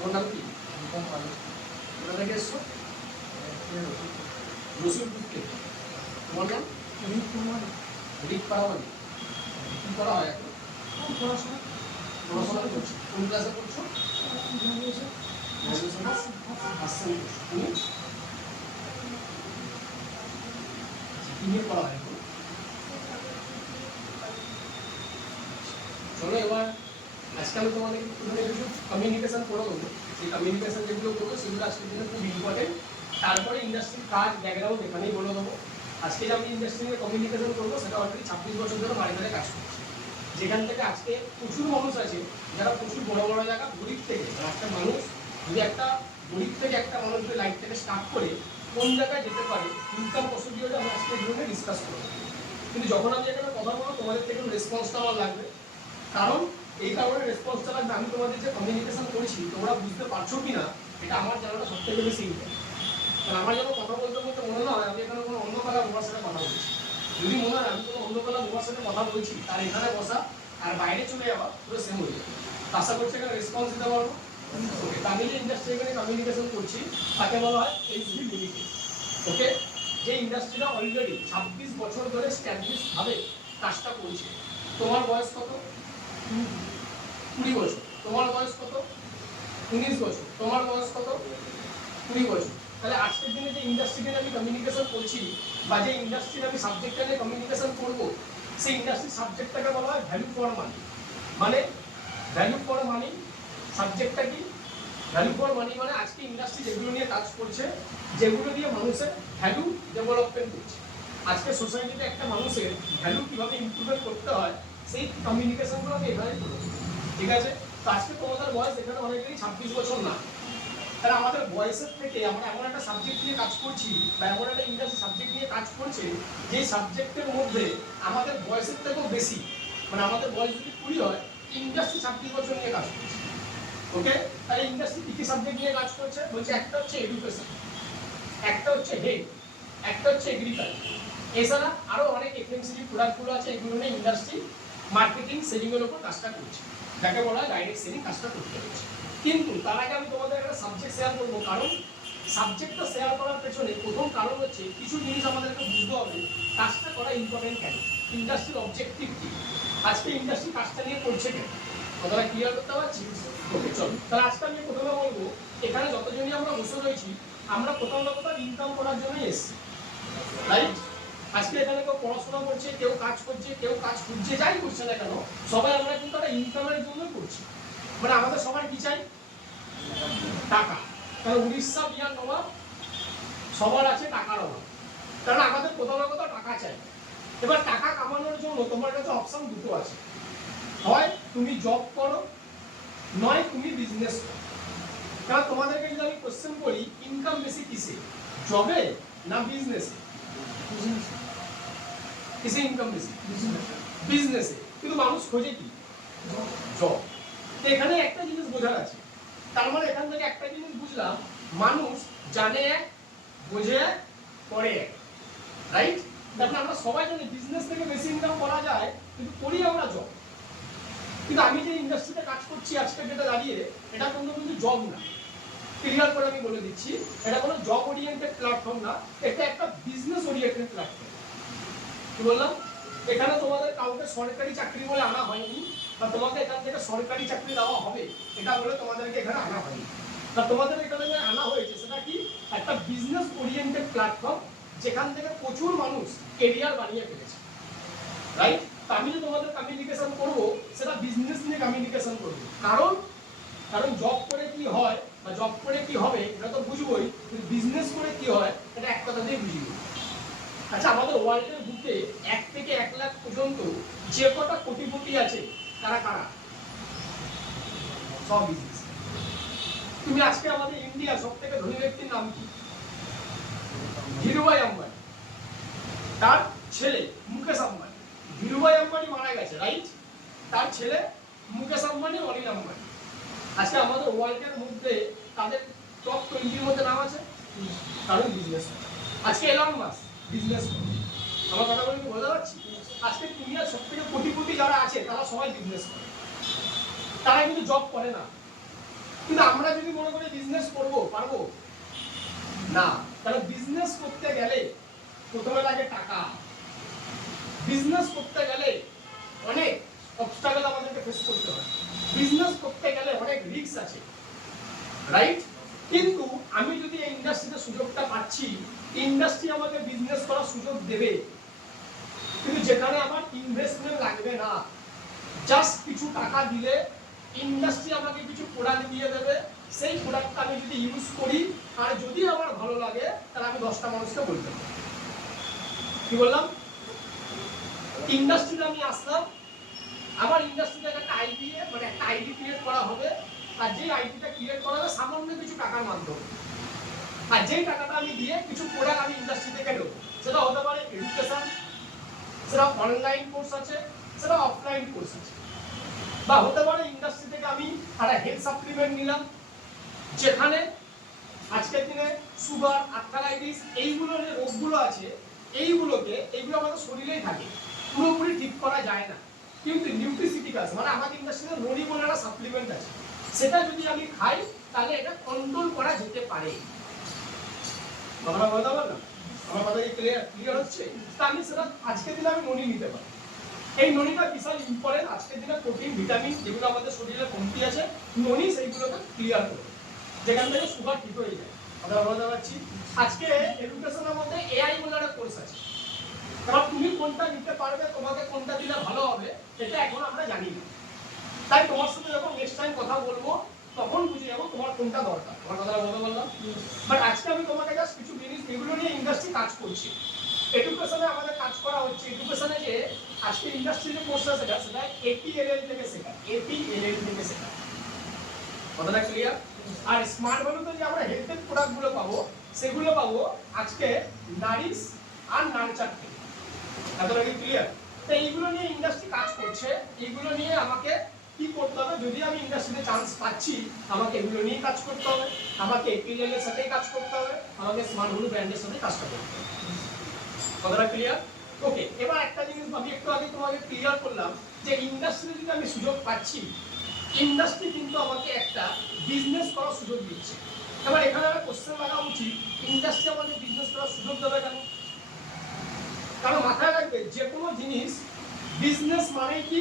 তোমার নাম কি? কোথা থেকে এসছো? রসুলপুর থেকে। তোমার নাম? রিক পারামানি। কি করা হয় এখন? পড়াশোনা করছো? কোন ক্লাসে পড়ছো? গ্র্যাজুয়েশন আসছেন। তুমি কি নিয়ে পড়া হয় এখন? চলো এবার আজকে আমি তোমাদের কিছু কমিউনিকেশন করে দেবো। সেই কমিউনিকেশন যেগুলো করবো সেগুলো আজকের দিনে খুব ইম্পর্টেন্ট। তারপরে ইন্ডাস্ট্রির কাজ ব্যাকগ্রাউন্ড এখানেই বলে দেবো। আজকে যে আমি ইন্ডাস্ট্রি নিয়ে কমিউনিকেশন করবো সেটা অলরেডি 26 বছর ধরে বাড়িতে কাজ করছি। যেখান থেকে আজকে প্রচুর মানুষ আছে যারা প্রচুর বড় বড় জায়গা গরিব থেকে, একটা মানুষ যদি একটা গরিব থেকে একটা মানুষ যদি লাইফ থেকে স্টার্ট করে কোন জায়গায় যেতে পারে, ইনকাম প্রসিডিওরটা আমি আজকে এই জন্য ডিসকাস করবো। কিন্তু যখন আমি এখানে কথা বলবো তোমাদের থেকে রেসপন্সটা আমার লাগবে। কারণ এই কারণে রেসপন্সটা লাগবে, আমি তোমাদের যে কমিউনিকেশন করছি তোমরা বুঝতে পারছো কিনা এটা আমার জানাটা সব থেকে বেশি ইম্পর্টেন্ট। কারণ আমার যখন কথা বলতে বলতে মনে না হয় আমি এখানে কোনো অন্য কালার বোবার সাথে কথা বলছি। যদি মনে হয় আমি কোনো অন্য কালার বোবার সাথে কথা বলছি তার এখানে বসা আর বাইরে চলে যাওয়া পুরো সেম হয়ে যাবে। আশা করছি এখানে রেসপন্স দিতে পারবো। ওকে, আমি যে ইন্ডাস্ট্রি এখানে কমিউনিকেশন করছি তাকে বলা হয় এইচডি লিমিটেড। ওকে, যে ইন্ডাস্ট্রিটা অলরেডি 26 বছর ধরে স্ট্যাবলিশ ভাবে কাজটা করছে। তোমার বয়স কত? 20 বছর। তোমার বয়স কত? 19 বছর। তোমার বয়স কত? 20 বছর। তাহলে আজকের দিনে যে ইন্ডাস্ট্রি নিয়ে আমি কমিউনিকেশন করছি বা যে ইন্ডাস্ট্রির আমি সাবজেক্টটা নিয়ে কমিউনিকেশন করবো সেই ইন্ডাস্ট্রি সাবজেক্টটাকে বলা হয় ভ্যালু ফর মানি। মানে ভ্যালু ফর মানি সাবজেক্টটা কি? ভ্যালু ফর মানি মানে আজকে ইন্ডাস্ট্রি যেগুলো নিয়ে কাজ করছে, যেগুলো দিয়ে মানুষের ভ্যালু ডেভেলপমেন্ট করছে। আজকে সোসাইটিতে একটা মানুষের ভ্যালু কিভাবে ইমপ্রুভমেন্ট করতে হয় সেই কমিউনিকেশনগুলো আমি এখানে করবো। ঠিক আছে? তো আজকে তোমাদের বয়স এখানে অনেকেরই 26 বছর না। তাহলে আমাদের বয়সের থেকে আমরা এমন একটা সাবজেক্ট নিয়ে কাজ করছি বা এমন একটা ইন্ডাস্ট্রি সাবজেক্ট নিয়ে কাজ করছে যে সাবজেক্টের মধ্যে আমাদের বয়সের থেকেও বেশি, মানে আমাদের বয়স যদি 20 হয়, ইন্ডাস্ট্রি 26 বছর নিয়ে কাজ করছে। ওকে, তাহলে ইন্ডাস্ট্রি কি কি সাবজেক্ট নিয়ে কাজ করছে বলছে? একটা হচ্ছে এডুকেশন, একটা হচ্ছে হেলথ, একটা হচ্ছে এগ্রিকালচার। এছাড়া আরো অনেক এফএমসিজি প্রোডাক্টগুলো আছে, এগুলো নিয়ে ইন্ডাস্ট্রি মার্কেটিং সেলিং এর উপর কাজটা করছে, যাকে বলা হয় ডাইরেক্ট সেলিং কাজটা করতে হচ্ছে। কিন্তু তার আগে আমি তোমাদের একটা সাবজেক্ট শেয়ার করবো, কারণ সাবজেক্টটা শেয়ার করার পেছনে প্রথম কারণ হচ্ছে কিছু জিনিস আমাদেরকে বুঝতে হবে কাজটা করা ইম্পর্টেন্ট কেন, ইন্ডাস্ট্রির অবজেক্টিভ কি, আজকে ইন্ডাস্ট্রি কাজটা নিয়ে করছে কেন, কথাটা ক্লিয়ার করতে পারছি? ওকে চলো, তাহলে আজকে আমি প্রথমে বলবো এখানে যতজনই আমরা বসে রয়েছি আমরা কোথাও না কোথাও ইনকাম করার জন্যই এসেছি, রাইট? আজকে এখানে কেউ পড়াশোনা করছে, কেউ কাজ করছে, কেউ কাজ খুঁজছে, যাই করছে না কেন সবাই আমরা কিন্তু একটা ইনকামের জন্য করছি। মানে আমাদের সবার কি চাই? টাকা। কারণ উড়িষ্যা, বিহার, নবাব সবার আছে টাকার অভাব, কারণ আমাদের কোথাও না কোথাও টাকা চাই। এবার টাকা কামানোর জন্য তোমার কাছে অপশন দুটো আছে, হয় তুমি জব করো, নয় তুমি বিজনেস করো। কারণ তোমাদেরকে যদি আমি কোশ্চেন করি ইনকাম বেশি কিসে, জবে না বিজনেসে? কিসে ইনকাম বেশি? বিজনেসে। কিন্তু মানুষ খোঁজে কি? জব। এখানে একটা জিনিস বোঝার আছে, তার মানে এখান থেকে একটা জিনিস বুঝলাম, মানুষ জানে এক, বোঝে এক, করে এক, রাইট? তারপরে আমরা সবাই জানি বিজনেস থেকে বেশি ইনকাম করা যায়, কিন্তু করি আমরা জব। কিন্তু আমি যে ইন্ডাস্ট্রিতে কাজ করছি আজকে যেটা দাঁড়িয়ে, এটা কিন্তু জব না। ক্লিয়ার করে আমি বলে দিচ্ছি, এটা কোনো জব ওরিয়েন্টেড প্ল্যাটফর্ম না, এটা একটা বিজনেস ওরিয়েন্টেড প্ল্যাটফর্ম। কি বললাম? এখানে তোমাদের কাউকে সরকারি চাকরি বলে আনা হয়নি, বা তোমাকে এখান থেকে সরকারি চাকরি দেওয়া হবে এটা বলে তোমাদেরকে এখানে আনা হয়নি। তা তোমাদের এখানে যে আনা হয়েছে সেটা কি? একটা বিজনেস ওরিয়েন্টেড প্ল্যাটফর্ম, যেখান থেকে প্রচুর মানুষ কেরিয়ার বানিয়ে ফেলেছে, রাইট? তা আমি যে তোমাদের কমিউনিকেশন করবো সেটা বিজনেস নিয়ে কমিউনিকেশন করবো। কারণ জব করে কি হয় বা জব করে কি হবে এটা তো বুঝবোই, কিন্তু বিজনেস করে কি হয় এটা এক কথা দিয়ে বুঝবো। আচ্ছা, আমাদের ওয়ার্ল্ডের বুকে 1 থেকে 1 লাখ পর্যন্ত যে কটা কোটিপতি আছে কারা কারা? সব বিজনেস। তুমি আজকে আমাদের ইন্ডিয়া সবথেকে ধনী ব্যক্তির নাম কি? ধীরুভাই আম্বানি, তার ছেলে মুকেশ আম্বানি। ধীরুভাই আম্বানি মারা গেছে, রাইট? তার ছেলে মুকেশ আম্বানি, অনিল আম্বানি। আজকে আমাদের ওয়ার্ল্ডের মধ্যে তাদের টপ 20 মধ্যে নাম আছে, কারণ বিজনেস। আজকে এলন মাস্ক বিজনেস করে। আমার কথা বলে কি বোঝা যাচ্ছে? আজকে দুনিয়ার সবথেকে কোটিপতি যারা আছে তারা সবাই বিজনেস করে, তারা কিন্তু জব করে না। কিন্তু আমরা যদি মনে করি বিজনেস করবো, পারবো না। কারণ বিজনেস করতে গেলে প্রথমে লাগে টাকা, বিজনেস করতে গেলে অনেক অবস্ট্রাগল আমাদেরকে ফেস করতে হয়, বিজনেস করতে গেলে অনেক রিস্ক আছে, রাইট? কিন্তু আমি যদি এই ইন্ডাস্ট্রিতে সুযোগটা পাচ্ছি, ইন্ডাস্ট্রি আমাকে বিজনেস করার সুযোগ দেবে, কিন্তু যেখানে আমার ইনভেস্টমেন্ট লাগবে না, জাস্ট কিছু টাকা দিলে ইন্ডাস্ট্রি আমাকে কিছু প্রোডাক্ট দিয়ে দেবে, সেই প্রোডাক্টটা আমি যদি ইউজ করি আর যদি আমার ভালো লাগে তাহলে আমি 10টা মানুষকে বলতে পারি। কি বললাম? ইন্ডাস্ট্রিতে আমি আসলাম, আমার ইন্ডাস্ট্রিতে একটা আইডিয়া, মানে একটা আইডি ক্রিয়েট করা হবে, আর যেই আইডিটা ক্রিয়েট করা হবে সামান্য কিছু টাকার মাধ্যমে, আর যেই টাকাটা আমি দিয়ে কিছু প্রোডাক্ট আমি ইন্ডাস্ট্রি থেকে নেব, সেটা হতে পারে এডুকেশন, সেটা অনলাইন কোর্স আছে, সেটা অফলাইন কোর্স আছে, বা হতে পারে ইন্ডাস্ট্রি থেকে আমি একটা হেলথ সাপ্লিমেন্ট নিলাম, যেখানে আজকের দিনে সুগার, আর্থারাইটিস, এইগুলো যে রোগগুলো আছে, এইগুলো আমাদের শরীরেই থাকে, পুরোপুরি ঠিক করা যায় না, কিন্তু নিউট্রিসিটিক্যালস মানে আমাদের ইন্ডাস্ট্রিতে ননি বলে একটা সাপ্লিমেন্ট আছে, সেটা যদি আমি খাই তাহলে এটা কন্ট্রোল করা যেতে পারে। আমরা বলতে পারলাম, আমার কথা কি ক্লিয়ার হচ্ছে? তা আমি সেটা আজকের দিনে আমি ননি নিতে পারি। এই ননিটা বিশাল ইম্পর্টেন্ট, আজকের দিনে প্রোটিন, ভিটামিন যেগুলো আমাদের শরীরে কমতি আছে, ননি সেইগুলোকে ক্লিয়ার করে, যেখান থেকে সুগার ঠিক হয়ে যায়। আমরা বলতে পারছি আজকে এডুকেশনের মধ্যে এআই বলে একটা কোর্স আছে, এবার তুমি কোনটা নিতে পারবে, তোমাকে কোনটা দিলে ভালো হবে, এটা এখন আমরা জানি না। তাই তোমার সাথে যখন নেক্সট টাইম কথা বলবো তখন বুঝে যাবো তোমার কোনটা দরকার। তোমার কথাটা বলতে বললাম, বাট আজকে আমি তোমাকে জাস্ট কিছু জিনিস, এগুলো নিয়ে ইন্ডাস্ট্রি কাজ করছে, এডুকেশনে আমাদের কাজ করা হচ্ছে। এডুকেশনে যে আজকে ইন্ডাস্ট্রিতে কোর্স আছে সেটা এপিএলএল থেকে শেখা, এপিএলএল থেকে শেখা। কথাটা ক্লিয়ার? আর স্মার্ট ভ্যালুতে যে আমরা হেলথের প্রোডাক্টগুলো পাবো, সেগুলো পাবো আজকে নারিশ আর নারচার থেকে। এতটা কি ক্লিয়ার? তো এইগুলো নিয়ে ইন্ডাস্ট্রি কাজ করছে, এইগুলো নিয়ে আমাকে কি করতে হবে, যদি আমি ইন্ডাস্ট্রিতে চান্স পাচ্ছি আমাকে এগুলো নিয়ে কাজ করতে হবে, আমাকে এপিএলএল এর সাথেই কাজ করতে হবে, আমাকে স্মার্ট ভ্যালু ব্র্যান্ডের সাথে কাজটা করতে হবে। কথাটা ক্লিয়ার? ওকে, এবার একটা জিনিস আমি একটু আগে তোমাকে ক্লিয়ার করলাম যে ইন্ডাস্ট্রিতে যদি আমি সুযোগ পাচ্ছি, ইন্ডাস্ট্রি কিন্তু আমাকে একটা বিজনেস করার সুযোগ দিচ্ছে। এবার এখানে একটা কোশ্চেন লাগা উচিত, ইন্ডাস্ট্রি আমাকে বিজনেস করার সুযোগ দেবে কেন? কারণ মাথায় রাখবে যে কোনো জিনিস, বিজনেস মানে কি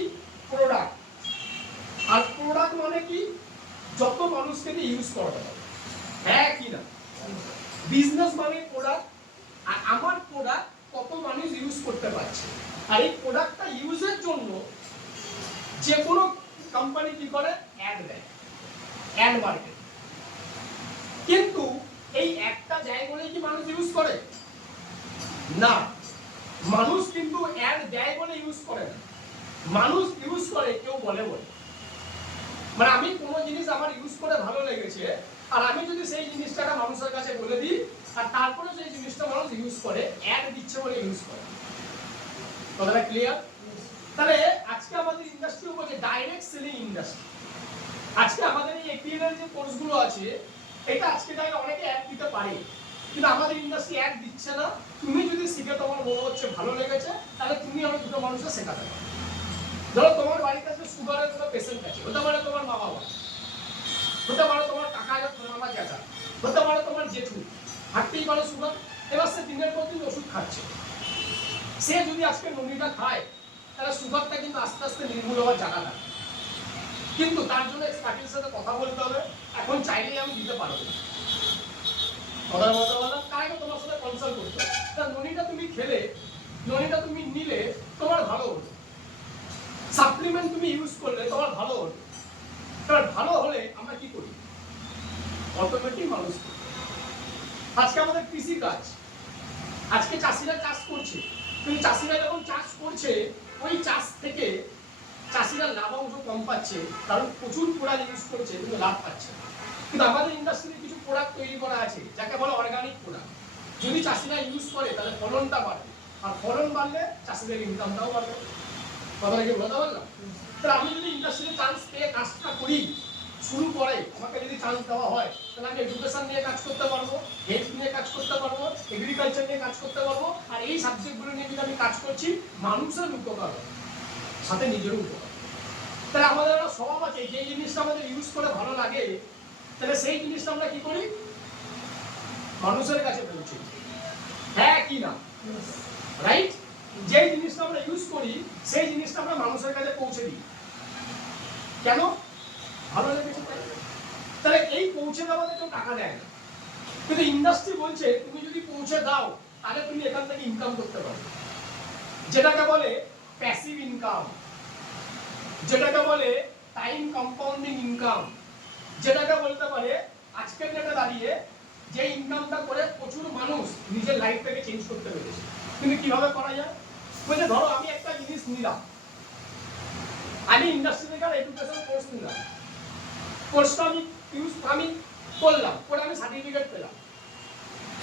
প্রোডাক্ট, আর প্রোডাক্ট মানে কি যত মানুষকে দিয়ে ইউজ করাতে হবে, হ্যাঁ কি না? বিজনেস মানে প্রোডাক্ট, আর আমার প্রোডাক্ট কত মানুষ ইউজ করতে পারছে, আর এই প্রোডাক্টটা ইউজের জন্য যে কোনো কোম্পানি কি করে, অ্যাড দেয়, অ্যাড মার্কেট। কিন্তু এই একটা জায়গা বলে কি মানুষ ইউজ করে না, মানুষ কিন্তু অ্যাড দেয় বলে ইউজ করে না, মানুষ ইউজ করে কেউ বলে বলে। মানে আমি কোনো জিনিস আমার ইউজ করে ভালো লেগেছে, আর আমি যদি সেই জিনিসটা মানুষের কাছে বলে দিই, আর তারপরে সেই জিনিসটা মানুষ ইউজ করে, অ্যাড দিচ্ছে বলে ইউজ করে। কথাটা ক্লিয়ার? তাহলে আজকে আমাদের ইন্ডাস্ট্রি হচ্ছে ডাইরেক্ট সেলিং ইন্ডাস্ট্রি। আজকে আমাদের এই এপিএল যে কোর্সগুলো আছে, এটা আজকে টাইমে অনেকে অ্যাড দিতে পারে, কিন্তু আমাদের ইন্ডাস্ট্রি অ্যাড দিচ্ছে না। তুমি যদি শিখে তোমার মনে হচ্ছে ভালো লেগেছে, তাহলে তুমি আমার দুটো মানুষকে শেখাতে পারো। ধরো তোমার বাড়িতে আছে সুগারের কোনো পেশেন্ট আছে, হতে পারে তোমার মা বাবা, হতে পারে তোমার কাকা মামা জ্যাঠা, হতে পারে তোমার জেঠু, হাঁটতেই পারে সুগার। এবার সে দিনের পর দিন ওষুধ খাচ্ছে, সে যদি আজকে ননিটা খায় তাহলে সুগারটা কিন্তু আস্তে আস্তে নির্মূল হওয়ার জায়গা থাকে, কিন্তু তার জন্য এক্সপার্টের সাথে কথা বলতে হবে। এখন চাইলেই আমি দিতে পারবো না, কথা বলতে বললাম, তাই তোমার সাথে কনসাল্ট করতে হবে। তা ননিটা তুমি খেলে, ননিটা তুমি নিলে তোমার ভালো হলো, সাপ্লিমেন্ট তুমি ইউজ করলে তোমার ভালো হলো। এবার ভালো হলে আমরা কি করি, অটোমেটিক মানুষ করি। আজকে আমাদের কৃষি কাজ, আজকে চাষিরা চাষ করছে, কিন্তু চাষিরা যখন চাষ করছে ওই চাষ থেকে চাষিরা লাভাংশ কম পাচ্ছে, কারণ প্রচুর প্রোডাক্ট ইউজ করছে কিন্তু লাভ পাচ্ছে। কিন্তু আমাদের ইন্ডাস্ট্রিতে কিছু প্রোডাক্ট তৈরি করা আছে যাকে বলে অর্গানিক প্রোডাক্ট, যদি চাষিরা ইউজ করে তাহলে ফলনটা বাড়বে, আর ফলন বাড়লে চাষিদের ইনকামটাও বাড়বে। কথাটা কি বলতে পারলাম? তাহলে আমি যদি ইন্ডাস্ট্রিতে চান্স পেয়ে কাজটা করি, শুরু করে আমাকে যদি চান্স দেওয়া হয়, তাহলে আমি এডুকেশন নিয়ে কাজ করতে পারবো, হেলথ নিয়ে কাজ করতে পারবো, এগ্রিকালচার নিয়ে কাজ করতে পারবো, আর এই সাবজেক্টগুলো নিয়ে যদি আমি কাজ করছি, মানুষের উপকার হবে, সাথে নিজেরও উপকার। তাহলে আমাদের একটা স্বভাব আছে, যে জিনিসটা আমাদের ইউজ করে ভালো লাগে তাহলে সেই জিনিসটা আমরা কি করি, মানুষের কাছে পৌঁছে দিই, হ্যাঁ কি না, রাইট? যে জিনিসটা আমরা ইউজ করি সেই জিনিসটা আমরা মানুষের কাছে পৌঁছে দিই, কেন? ভালো লেগেছে তাই। তাহলে এই পৌঁছে দেওয়াতে কেউ টাকা দেয় না, কিন্তু ইন্ডাস্ট্রি বলছে তুমি যদি পৌঁছে দাও তাহলে তুমি এখান থেকে ইনকাম করতে পারো, যেটাকে বলে প্যাসিভ ইনকাম, যেটাকে বলে টাইম কম্পাউন্ডিং ইনকাম, যেটাকে বলতে পারে আজকের ডেটে দাঁড়িয়ে যে ইনকামটা করে প্রচুর মানুষ নিজের লাইফটাকে চেঞ্জ করতে পেরেছে। কিন্তু কিভাবে করা যায়? বলছে ধরো আমি একটা জিনিস নিলাম, আমি ইন্ডাস্ট্রি থেকে এডুকেশন কোর্স নিলাম, কোর্সটা আমি করলাম, করে আমি সার্টিফিকেট পেলাম,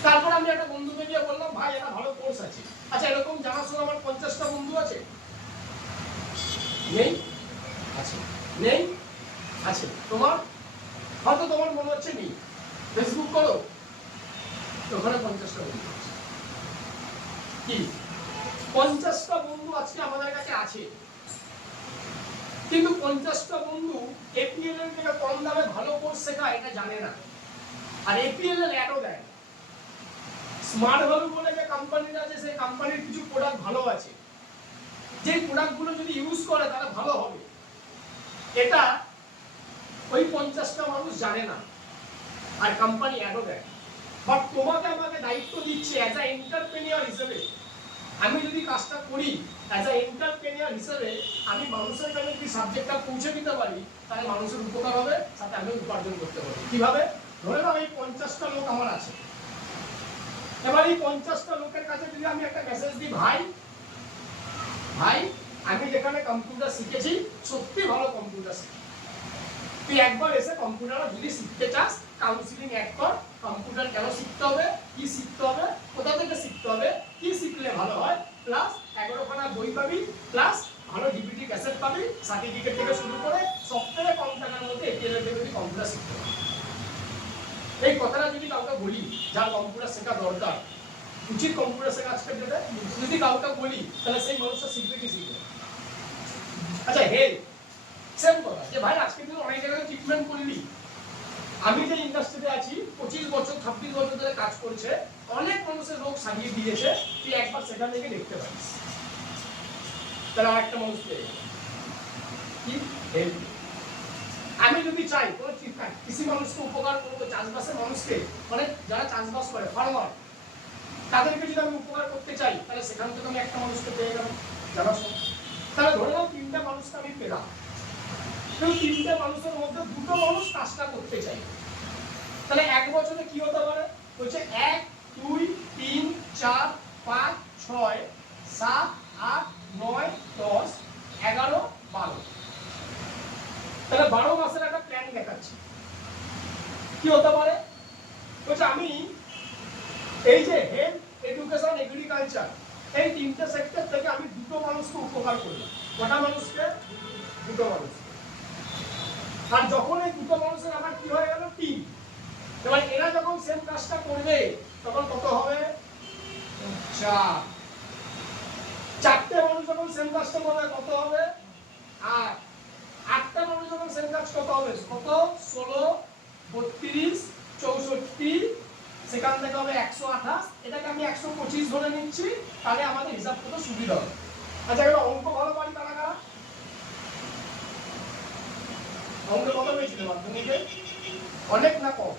তারপর আমি একটা বন্ধুকে গিয়ে বললাম ভাই এটা ভালো কোর্স আছে, আচ্ছা এরকম জানাশোনা আমার 50টা বন্ধু আছে, নেই? আছে, নেই? আছে। তোমার হয়তো তোমার মনে হচ্ছে নেই, ফেসবুক করো, ওখানে 50টা বন্ধু আছে। কি 50টা বন্ধু আজকে আমাদের কাছে আছে, কিন্তু 50টা বন্ধু এপিএল এর থেকে কম দামে ভালো কোর্স শেখা এটা জানে না, আর এপিএল এর অ্যাডও দেয়। স্মার্ট ভ্যালু বলে যে কোম্পানিটা আছে সেই কোম্পানির কিছু প্রোডাক্ট ভালো আছে, যে প্রোডাক্টগুলো যদি ইউজ করে তাহলে ভালো হবে, এটা ওই 50টা মানুষ জানে না, আর কোম্পানি অ্যাডও দেয়। বাট তোমাকে আমাকে দায়িত্ব দিচ্ছে অ্যাজ আ এন্টারপ্রেনিয়র হিসেবে, আমি যদি কাজটা করি অ্যাজ আ এন্টারপ্রেনিয়র হিসেবে, আমি মানুষের কাছে যদি সাবজেক্টটা পৌঁছে দিতে পারি তাহলে মানুষের উপকার হবে, সাথে আমি উপার্জন করতে পারবো। কিভাবে? ধরে নাও এই 50টা লোক আমার আছে, এবার এই 50টা লোকের কাছে যদি আমি একটা মেসেজ দিই, ভাই ভাই আমি যেখানে কম্পিউটার শিখেছি সত্যি ভালো কম্পিউটার শিখি, তুই একবার এসে কম্পিউটার যদি শিখতে চাস কাউন্সিলিং এক কর, কম্পিউটার কেন শিখতে হবে, কি শিখতে হবে, কোথা থেকে শিখতে হবে, কি শিখলে ভালো হয়, প্লাস 11খানা বই পাবি, প্লাস ভালো ডিভিডি ক্যাসেট পাবি, সার্টিফিকেট থেকে শুরু করে সবথেকে কম টাকার মধ্যে এপিএল এর থেকে কম্পিউটার শিখতে হবে। এই কথাটা যদি কাউকে বলি যার কম্পিউটার শেখা দরকার, উচিত কম্পিউটার শেখা আজকের ডেটে, যদি কাউকে বলি তাহলে সেই মানুষটা শিখবে কি শিখবে? আচ্ছা হেলথ সেম কথা, যে ভাই আজকে তুই অনেক জায়গায় ট্রিটমেন্ট করলি, আমি যে ইন্ডাস্ট্রিতে আছি 25 বছর 26 বছর ধরে কাজ করছে, অনেক মানুষের রোগ সারিয়ে দিয়েছে, তুই একবার সেখান থেকে দেখতে পারিস, তাহলে আরেকটা মানুষ পেয়ে গেল কি হেলথ। আমি যদি চাই কোনো কৃষি মানুষকে উপকার করবো, চাষবাসের মানুষকে, মানে যারা চাষবাস করে ফার্মার, তাদেরকে যদি আমি উপকার করতে চাই তাহলে সেখান থেকে আমি একটা মানুষকে পেয়ে গেলাম জানাশোনা, তাহলে ধরে নাও 3টে মানুষকে আমি পেলাম, কিন্তু 3টে মানুষের মধ্যে 2টো মানুষ কাজটা করতে চাই, তাহলে এক বছরে কি হতে পারে? বলছে 1 2 3 4 5 6 7 8 9 10 11 12, তাহলে 12 মাসের একটা প্ল্যান দেখাচ্ছি। কি হতে পারে? বলছে আমি এই যে হেলথ, এডুকেশন, এগ্রিকালচার, এই 3টে সেক্টর থেকে আমি 2টো মানুষকে উপকার করলাম। কটা মানুষকে? 2টো মানুষ। আর যখন এই 2টো মানুষের আমার কি হয়ে গেল? টিম। এবার এরা যখন সেম কাজটা করবে তখন কত হবে? 4। 4টে মানুষ যখন সেম কাজটা করবে কত হবে? 8। 8টে মানুষ যখন সেম কাজ কত হবে? কত? 16 32 64, সেখান থেকে হবে 128, এটাকে আমি 125 ধরে নিচ্ছি, তাহলে আমাদের হিসাব করতে সুবিধা হবে। আচ্ছা এবার অঙ্ক ভালো পারি কারা কারা? অঙ্ক কত পেয়েছিল মাধ্যমিকে? অনেক না কম?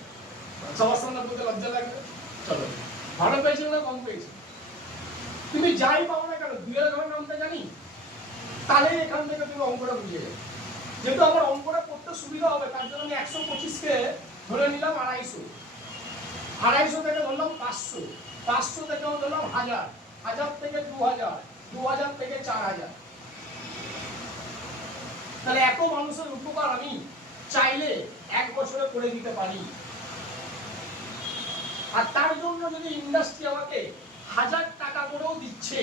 সবার সামনে বলতে লজ্জা লাগবে। চলো, ভালো পেয়েছিল না কম পেয়েছিল? তুমি যাই পাও না কেন, দুইয়ের ঘরের নামটা জানি, তাহলে এখান থেকে তুমি অঙ্কটা বুঝে যাবে। যেহেতু আমার অঙ্কটা করতে সুবিধা হবে তার জন্য আমি 125কে ধরে নিলাম 250, 250 থেকে ধরলাম 500, 500 থেকে ধরলাম 1000, 1000 থেকে 2000, 2000 থেকে 4000, তাহলে এত মানুষের উপকার আমি চাইলে 1 বছরে করে দিতে পারি। আর তার জন্য যদি ইন্ডাস্ট্রি আমাকে 1000 টাকা করেও দিচ্ছে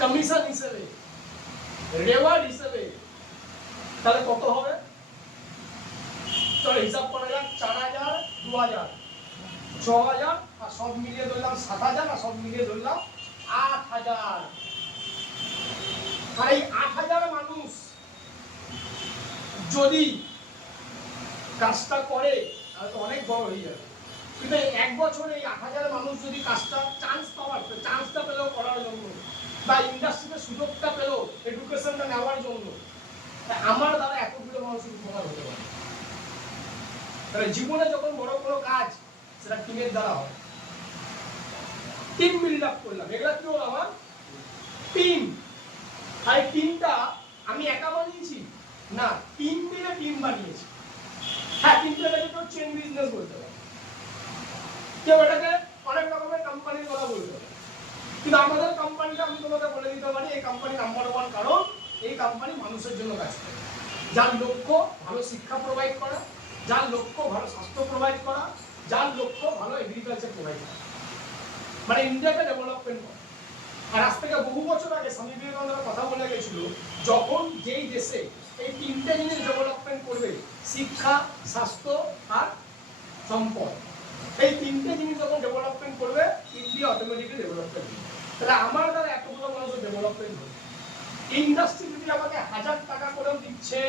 কমিশন হিসেবে, রেওয়ার্ড হিসেবে, তাহলে কত হবে? চলো হিসাব করা যাক। 4000, 2000, 6000, আর সব মিলিয়ে ধরলাম 7000, আর সব মিলিয়ে ধরলাম 8000। আর এই 8000 মানুষ যদি কাজটা করে তাহলে তো অনেক বড় হয়ে যাবে। কিন্তু এক বছরে এই 8,000 মানুষ যদি কাজটা চান্সটা পেলেও করার জন্য, বা ইন্ডাস্ট্রিতে সুযোগটা পেলো এডুকেশনটা নেওয়ার জন্য, আমার দ্বারা এতগুলো মানুষের উপকার হতে পারে। তাহলে জীবনে যখন বড় বড় কাজ সেটা টিমের দ্বারা হয়। টিম বিল্ড আপ করলাম, এগুলা কি হলো আমার টিম। আর টিমটা আমি একা বানিয়েছি না, টিম মিলে টিম বানিয়েছি। হ্যাঁ, টিমটা কেউ চেন বিজনেস বলতে পারে, কেউ এটাকে অনেক রকমের কোম্পানির কথা বলতে পারে, কিন্তু আমাদের কোম্পানিটা আমি তোমাকে বলে দিতে পারি এই কোম্পানি নাম্বার 1, কারণ এই কোম্পানি মানুষের জন্য কাজ করে। যার লক্ষ্য ভালো শিক্ষা প্রোভাইড করা, যার লক্ষ্য ভালো স্বাস্থ্য প্রোভাইড করা, যার লক্ষ্য ভালো এগ্রিকালচার প্রোভাইড করা, মানে ইন্ডিয়াকে ডেভেলপমেন্ট করা। আর আজ থেকে বহু বছর আগে স্বামী বিবেকানন্দ কথা বলে গেছিল, যখন যেই দেশে এই 3টে জিনিস ডেভেলপমেন্ট করবে, শিক্ষা, স্বাস্থ্য আর সম্পদ, এই 3টে জিনিস যখন ডেভেলপমেন্ট করবে, ইন্ডিয়া অটোমেটিক্যালি ডেভেলপমেন্ট হবে। তাহলে আমার দ্বারা এতগুলো মানুষের ডেভেলপমেন্ট হবে। ইন্ডাস্ট্রি যদি আমাকে 1000 টাকা করেও দিচ্ছে,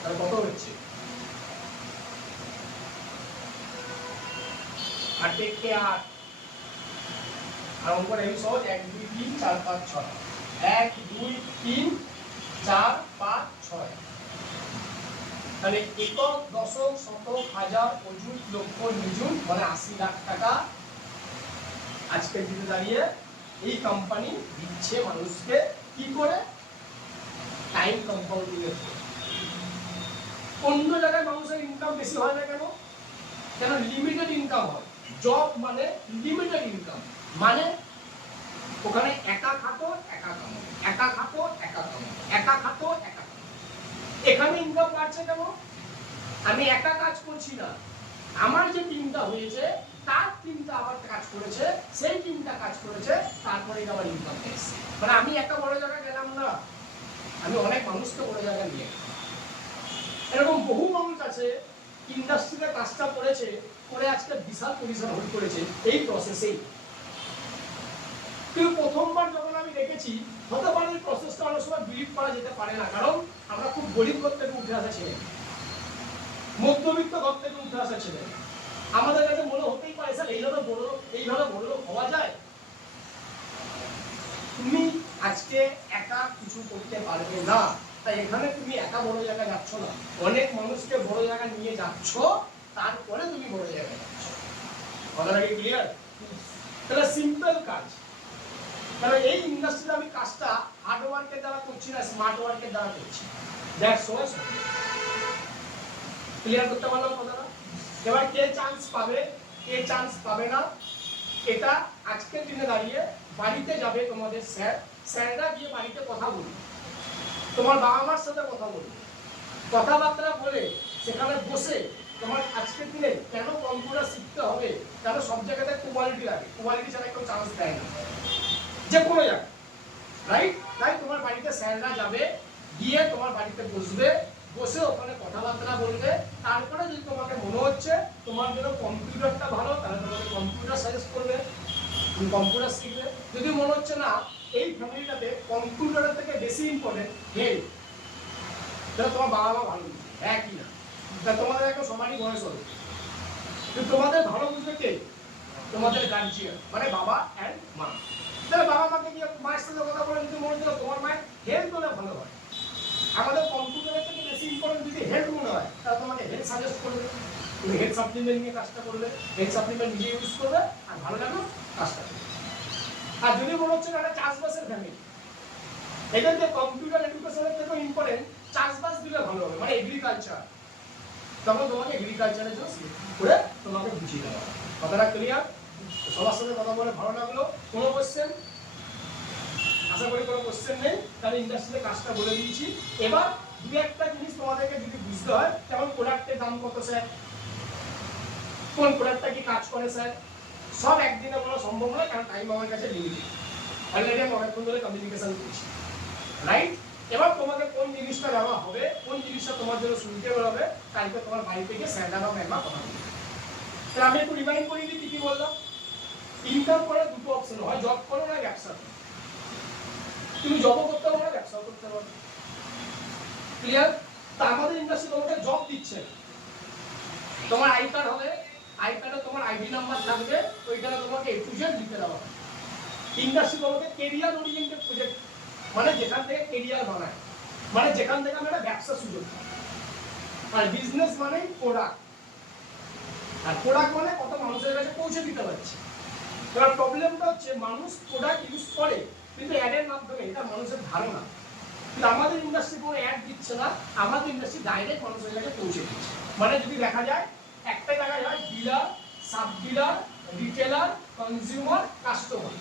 তাহলে কত হচ্ছে? আর টেক কেয়ার আর অঙ্কন এই সহজ, 1 2 3 4 5 6, 1 2 3 4 5 6। তাহলে একক, দশক, শতক, হাজার, অযুত, লক্ষ, নিযুত, মানে 80 লাখ টাকা আজকের দিনে দাঁড়িয়ে এই কোম্পানি দিচ্ছে মানুষকে। কি করে? টাইম কম্পাউন্ডিং এর। অন্য জায়গায় মানুষের ইনকাম বেশি হয় না কেন? কেন? লিমিটেড ইনকাম হয়। জব মানে লিমিটেড ইনকাম, মানে ওখানে একা খাটো একা কামাও, একা খাটো একা কামাও, একা খাটো একা কামাও। এখানে ইনকাম বাড়ছে কেন? আমি একা কাজ করছি না, আমার যে টিমটা হয়েছে তার টিমটা আবার কাজ করেছে, সেই টিমটা কাজ করেছে, তারপরে আমার ইনকাম এসেছে। মানে আমি একা বড় জায়গায় গেলাম না, আমি অনেক মানুষকে বড় জায়গায় নিয়ে গেলাম। এরকম বহু মানুষ আছে ইন্ডাস্ট্রিতে কাজটা করেছে, করে আজকে বিশাল পজিশন হোল্ড করেছে এই প্রসেসেই। কিন্তু প্রথমবার যখন আমি দেখেছি, হতে পারে এই প্রসেসটা অনেক সময় বিলিভ করা যেতে পারে না, কারণ আমরা খুব গরিব ঘর থেকে উঠে আসা ছেলে, মধ্যবিত্ত ঘর থেকে উঠে আসা ছেলে। আমাদের কাছে মনে হতেই পারে স্যার এইভাবে বড় লোক হওয়া যায়। তুমি আজকে একা কিছু করতে পারবে না, তাই এখানে তুমি একা বড় জায়গায় যাচ্ছ না, অনেক মানুষকে বড় জায়গায় নিয়ে যাচ্ছ, তারপরে তুমি বড় জায়গায় যাচ্ছ। কথাটা কি ক্লিয়ার? তাহলে সিম্পল কাজ। তাহলে এই ইন্ডাস্ট্রিতে আমি কাজটা হার্ড ওয়ার্কের দ্বারা করছি না, স্মার্ট ওয়ার্কের দ্বারা করছি। দ্যাটস ওয়াই ক্লিয়ার করতে পারলাম কথাটা? এবার কে চান্স পাবে, কে চান্স পাবে না, এটা আজকের দিনে দাঁড়িয়ে বাড়িতে যাবে তোমাদের স্যাররা গিয়ে বাড়িতে কথা বলবে, তোমার বাবা মার সাথে কথা বলবে, কথাবার্তা বলে সেখানে বসে তোমার আজকের দিনে কেন কম্পিউটার শিখতে হবে, কেন সব জায়গাতে কোয়ালিটি লাগে, কোয়ালিটি ছাড়া কেউ চান্স দেয় না যে কোনো জায়গায়, রাইট? তাই তোমার বাড়িতে স্যাররা যাবে, গিয়ে তোমার বাড়িতে বসবে, বসে ওখানে কথাবার্তা বলবে, তারপরে যদি তোমাকে মনে হচ্ছে তোমার জন্য কম্পিউটারটা ভালো, তাহলে তোমাকে কম্পিউটার সাজেস্ট করবে, তুমি কম্পিউটার শিখবে। যদি মনে হচ্ছে না এই ফ্যামিলিটাতে কম্পিউটারের থেকে বেশি ইম্পর্টেন্ট হেলথ, তাহলে তোমার বাবা মা ভালো বুঝবে, হ্যাঁ কি না? তা তোমাদের একটা সমানই বয়স হবে, কিন্তু তোমাদের ভালো বুঝবে কে? তোমাদের গার্জিয়ান, মানে বাবা অ্যান্ড মা। তাহলে বাবা মাকে গিয়ে মায়ের সাথে কথা বলে যদি মনে হচ্ছে তোমার মায়ের হেলথ হলে ভালো হয়, আমাদের কম্পিউটারের থেকে বেশি ইম্পর্টেন্ট যদি হেলথ মনে হয়, তাহলে তোমাকে হেলথ সাজেস্ট করবে, তুমি হেলথ সাপ্লিমেন্ট নিয়ে কাজটা করবে, হেলথ সাপ্লিমেন্ট নিজে ইউজ করবে, আর ভালো লাগবে কাজটা করবে। আর যদি মনে হচ্ছে একটা চাষবাসের ফ্যামিলি, এদেরকে কম্পিউটার এডুকেশনের থেকেও ইম্পর্টেন্ট চাষবাস দিলে ভালো হবে, মানে এগ্রিকালচার, তখন তোমাকে এগ্রিকালচারের জন্য করে তোমাকে বুঝিয়ে দেওয়া। কথাটা ক্লিয়ার? সবার সাথে কথা বলে ভালো লাগলো। কোনো কোশ্চেন? আশা করি কোনো কোশ্চেন নেই। তাহলে ইন্ডাস্ট্রিতে কাজটা বলে দিয়েছি। এবার দু একটা জিনিস তোমাদেরকে যদি বুঝতে হয়, যেমন প্রোডাক্টের দাম কত স্যার, কোন প্রোডাক্টটা কি কাজ করে স্যার, সব একদিনে বলা সম্ভব নয়, কারণ টাইম আমার কাছে লিমিটেড। অলরেডি আমি অনেকক্ষণ ধরে কমিউনিকেশন করছি, রাইট? এবার তোমাকে কোন জিনিসটা দেওয়া হবে, কোন জিনিসটা তোমার জন্য সুইটেবল হবে, কালকে তোমার বাড়িতে গিয়ে স্যাররা বা ম্যামরা কথা বলবে। তাহলে আমি একটু রিমাইন্ড করিয়ে দিই কি বললাম। ইনকাম করার দুটো অপশন হয়, জব করো না ব্যবসা করো। তুমি জবও করতে পারো, ব্যবসাও করতে পারো। ক্লিয়ার? তা আমাদের ইন্ডাস্ট্রি তোমাকে জব দিচ্ছে না। তোমার আই কার্ড হবে, আই কার্ডে তোমার আইডি নাম্বার থাকবে, ওইখানে তোমাকে এ টু জেড লিখে দেওয়া হবে। ইন্ডাস্ট্রি তোমাকে কেরিয়ার ওরিয়েন্টেড প্রজেক্ট, মানে যেখান থেকে কেরিয়ার বানায়, মানে যেখান থেকে আমরা ব্যবসা সুযোগ পাই। আর বিজনেস মানে প্রোডাক্ট, আর প্রোডাক্ট মানে কত মানুষের কাছে পৌঁছে দিতে পারছে। এবার প্রবলেমটা হচ্ছে মানুষ প্রোডাক্ট ইউজ করে কিন্তু অ্যাডের মাধ্যমে, এটা মানুষের ধারণা। কিন্তু আমাদের ইন্ডাস্ট্রি কোনো অ্যাড দিচ্ছে না, আমাদের ইন্ডাস্ট্রি ডাইরেক্ট মানুষের কাছে পৌঁছে দিচ্ছে। মানে যদি দেখা যায় একটা জায়গায় হয় dealer, sub dealer, retailer, consumer, customer.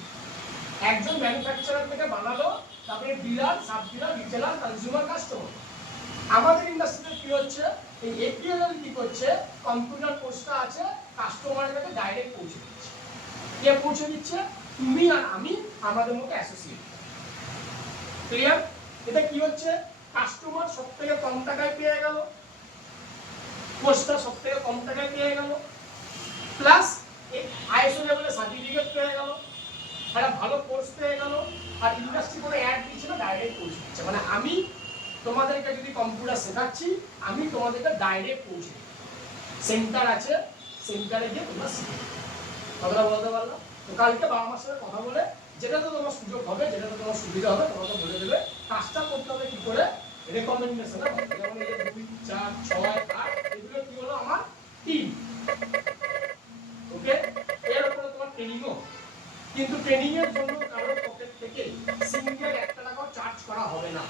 একজন ম্যানুফ্যাকচারার থেকে বানালো, তারপরে dealer, sub dealer, retailer, consumer, customer. আমাদের ইন্ডাস্ট্রিতে কি হচ্ছে, এই এপিএল কি করছে, কম্পিউটার কোর্সটা আছে, কাস্টমারের কাছে ডাইরেক্ট পৌঁছে দিচ্ছে। কে পৌঁছে দিচ্ছে? তুমি আর আমি, আমাদের মতো অ্যাসোসিয়েট। ক্লিয়ার? এটা কি হচ্ছে, কাস্টমার সবথেকে কম টাকায় পেয়ে গেল, কোর্সটা সবথেকে কম টাকায় পেয়ে গেল, প্লাস আইএসও লেভেলের সার্টিফিকেট পেয়ে গেল, একটা ভালো কোর্স পেয়ে গেল, আর ইন্ডাস্ট্রি কোনো অ্যাড দিচ্ছে না, ডাইরেক্ট পৌঁছে দিচ্ছে। মানে আমি তোমাদেরকে যদি কম্পিউটার শেখাচ্ছি, আমি তোমাদেরকে ডাইরেক্ট পৌঁছে দিই। সেন্টার আছে, সেন্টারে গিয়ে তোমরা শিখে কথাটা বলতে পারলো। তো কালকে বাবা মার সাথে কথা বলে যেটাতে তোমার সুযোগ হবে, যেটাতে তোমার সুবিধা হবে, তোমাকে বলে দেবে কাজটা করতে হবে কি করে, রেকমেন্ডেশনে। যেমন এই 2, 4, 6, 8 এগুলো কি হলো আমার টিম। ওকে, এর উপরে তোমার ট্রেনিংও, কিন্তু ট্রেনিং এর জন্য কারোর পকেট থেকে সিঙ্গেল 1 টাকাও চার্জ করা হবে না,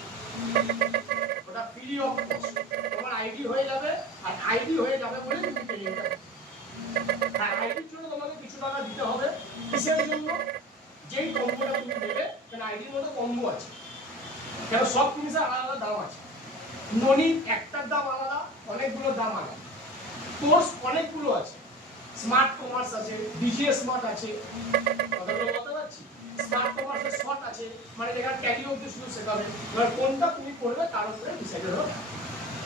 ওটা ফ্রি অফ কস্ট। তোমার আইডি হয়ে যাবে, আর আইডি হয়ে যাবে বলে তুমি ট্রেনিংটা, আর আইডির জন্য তোমাকে কিছু টাকা দিতে হবে। কিসের জন্য? যেই কম্বোটা তুমি দেবে, কারণ আইডির মধ্যে কম্বো আছে, কেন সব জিনিসের আলাদা আলাদা দাম আছে। ননি একটার দাম আলাদা, অনেকগুলো দাম আলাদা। কোর্স অনেকগুলো আছে, স্মার্ট কমার্স আছে, ডিজিএস স্মার্ট আছে, কথাগুলো বলতে পারছি। স্মার্ট কমার্সের শর্ট আছে, মানে যেখানে ট্যালি অবধি শুধু শেখাবে। এবার কোনটা তুমি করবে তার উপরে ডিসাইডেড হবে,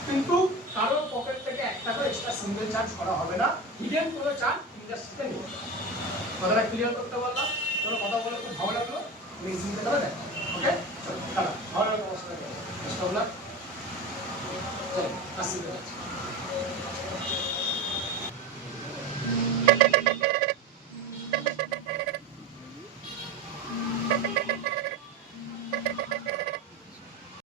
কিন্তু কারোর পকেট থেকে 1 টাকা এক্সট্রা সিঙ্গেল চার্জ করা হবে না, হিডেন কোনো চার্জ ইন্ডাস্ট্রিতে নেই। কথাটা ক্লিয়ার করতে পারলাম? কোনো কথা বলে খুব ভালো লাগলো, নেক্সট দিন দেখা দেখো। ওকে, চলো ভালো লাগলো, নমস্কার, আসসালাম, আসি।